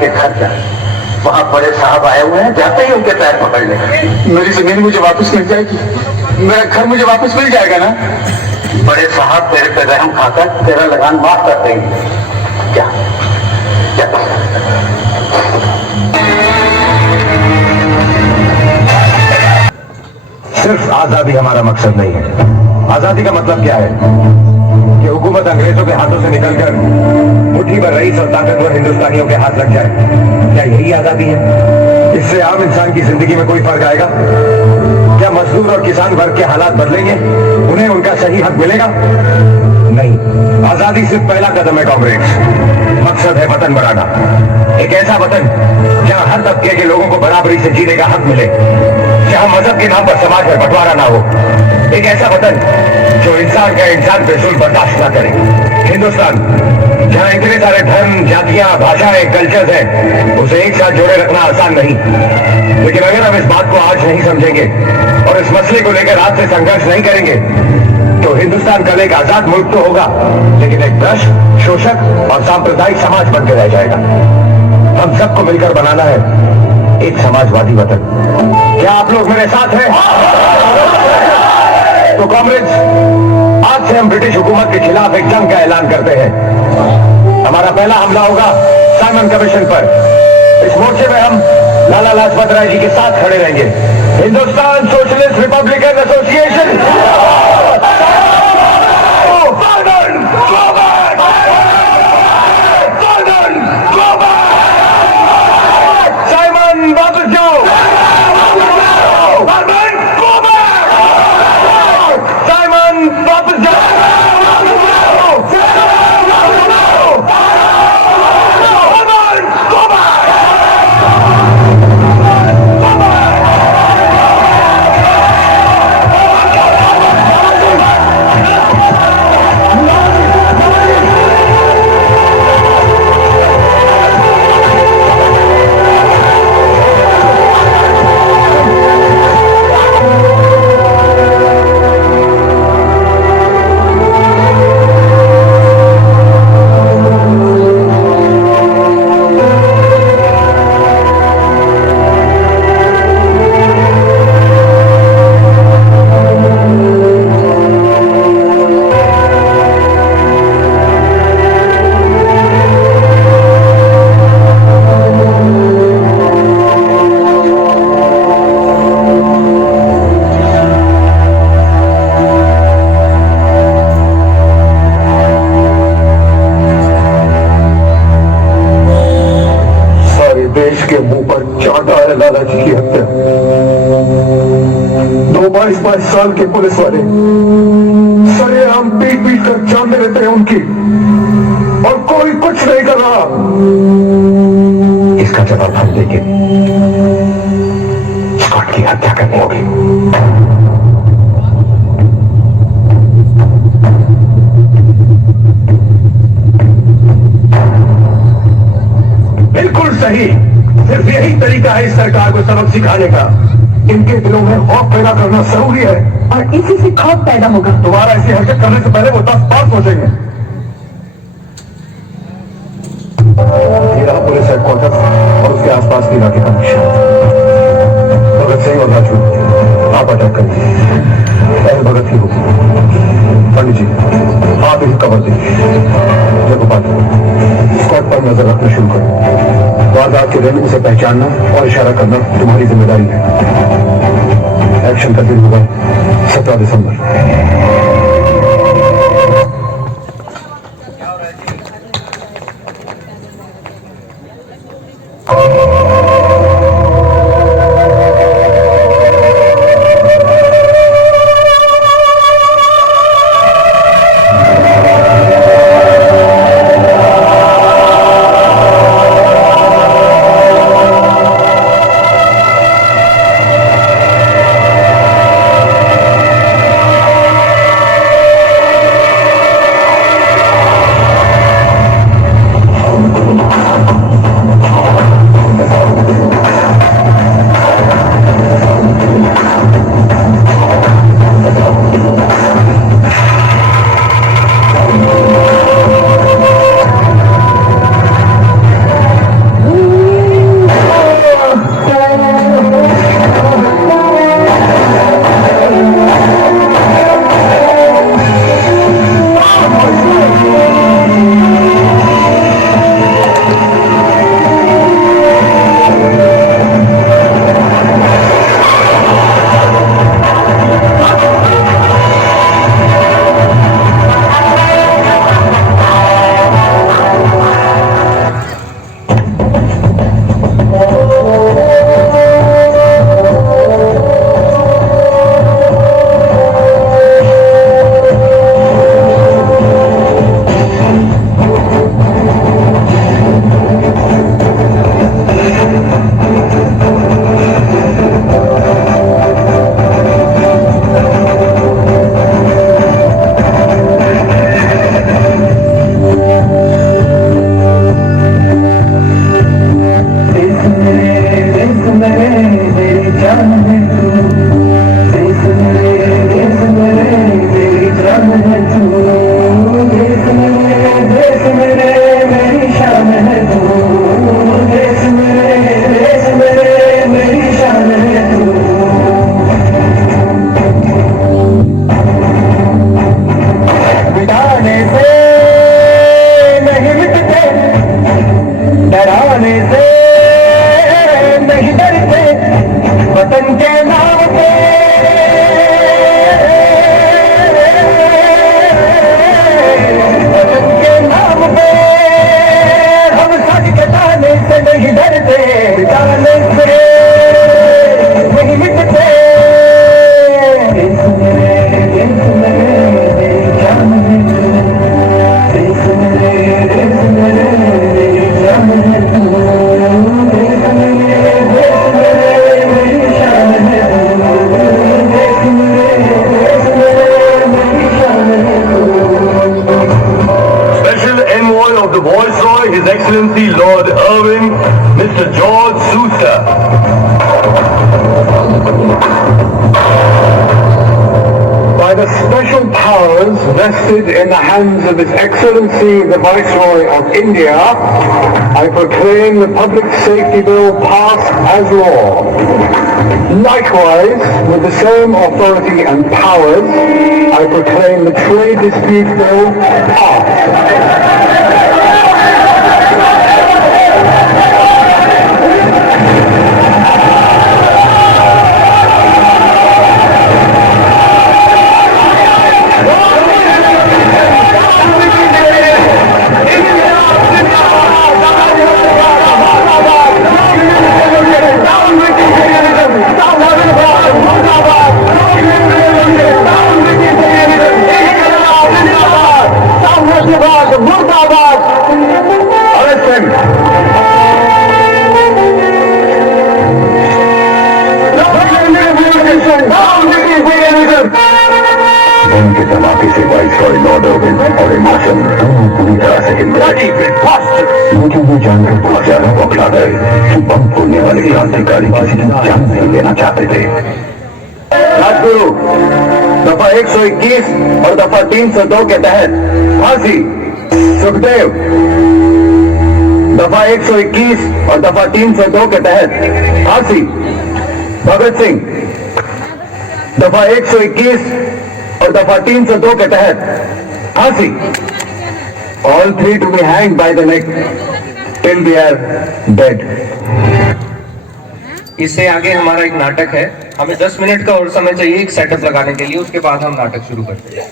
के घर जा, वहां बड़े साहब आए हुए हैं, जाते ही उनके पैर पकड़ ले। मेरी जमीन मुझे वापस मिल जाएगी, मेरा घर मुझे वापस मिल जाएगा ना? बड़े साहब तेरे पे रहम खाकर तेरा लगान माफ कर देंगे। क्या सिर्फ आजादी हमारा मकसद नहीं है। आजादी का मतलब क्या है कि हुकूमत अंग्रेजों के हाथों से निकलकर मुट्ठी भर रईस और ताकतवर हिंदुस्तानियों के हाथ लग जाए। क्या यही आजादी है? इससे आम इंसान की जिंदगी में कोई फर्क आएगा? क्या मजदूर और किसान वर्ग के हालात बदलेंगे? उन्हें उनका सही हक मिलेगा? नहीं। आजादी सिर्फ पहला कदम है कॉमरेड्स। मकसद है वतन बनाना, एक ऐसा वतन जहां हर तबके के लोगों को बराबरी से जीने का हक मिले, जहां मजहब के नाम पर समाज में बंटवारा ना हो, एक ऐसा वतन जो इंसान का इंसान पे जुल्म बर्दाश्त ना करे। हिंदुस्तान जहां इतने सारे धर्म, जातियां, भाषाएं, कल्चर्स हैं, उसे एक साथ जोड़े रखना आसान नहीं। लेकिन अगर हम इस बात को आज नहीं समझेंगे और इस मसले को लेकर आज से संघर्ष नहीं करेंगे तो हिंदुस्तान कल एक आजाद मुल्क तो होगा, लेकिन एक भ्रष्ट, शोषक और सांप्रदायिक समाज बनकर रह जाएगा। हम सबको मिलकर बनाना है एक समाजवादी वतन। क्या आप लोग मेरे साथ हैं? तो कॉमरेड्स, आज से हम ब्रिटिश हुकूमत के खिलाफ एक जंग का ऐलान करते हैं। हमारा पहला हमला होगा साइमन कमीशन पर। इस मोर्चे में हम लाला लाजपत राय जी के साथ खड़े रहेंगे। Hindustan socialist Republican association Simon वापस जाओ, साइमन वापस जाओ। लालाजी की हत्या, 2 22 साल के पुलिस वाले सरेआम पीट पीट कर जान दे देते हैं उनकी, और कोई कुछ नहीं कर रहा। इसका जवाब हम देंगे। स्कॉट की हत्या करनी होगी। बिल्कुल सही। सिर्फ यही तरीका है इस सरकार को सबक सिखाने का। इनके दिलों में खौफ पैदा करना जरूरी है, और इसी से खौफ पैदा होगा। दोबारा ऐसी हरकत करने से पहले वो 10 बार सोचेंगे। ये रहा पुलिस हेडक्वार्टर और उसके आसपास के इलाके का निशान। भगत सिंह और राजू, आप अटैक करिए। पहले भगत ही होगी। पंडित जी, आप इसे कवर दीजिए। जगोपाल, स्क्वाड पर नजर रखना शुरू करें। वारदात के दिन उसे पहचानना और इशारा करना तुम्हारी जिम्मेदारी है। एक्शन का दिन होगा 17 दिसंबर। By the special powers vested in the hands of His Excellency the Viceroy of India, I proclaim the Public Safety Bill passed as law. Likewise, with the same authority and powers, I proclaim the Trade Dispute Bill passed. उनके धमाके से viceroy Lord oven और emotion दोनों पूरी तरह से हिल गए। लेकिन ये जानकर बहुत ज्यादा बौखला गए कि बम फोड़ने वाले क्रांतिकारी किसी की जान नहीं लेना चाहते थे। राजगुरु, दफा 121 और दफा 302 के तहत फांसी। सुखदेव, दफा 121 और दफा 302 के तहत फांसी। भगत सिंह, दफा 121 और दफा 302 के तहत फांसी। All three to be hanged by the neck till they are dead. इससे आगे हमारा एक नाटक है, हमें 10 मिनट का और समय चाहिए एक सेटअप लगाने के लिए, उसके बाद हम नाटक शुरू करते हैं।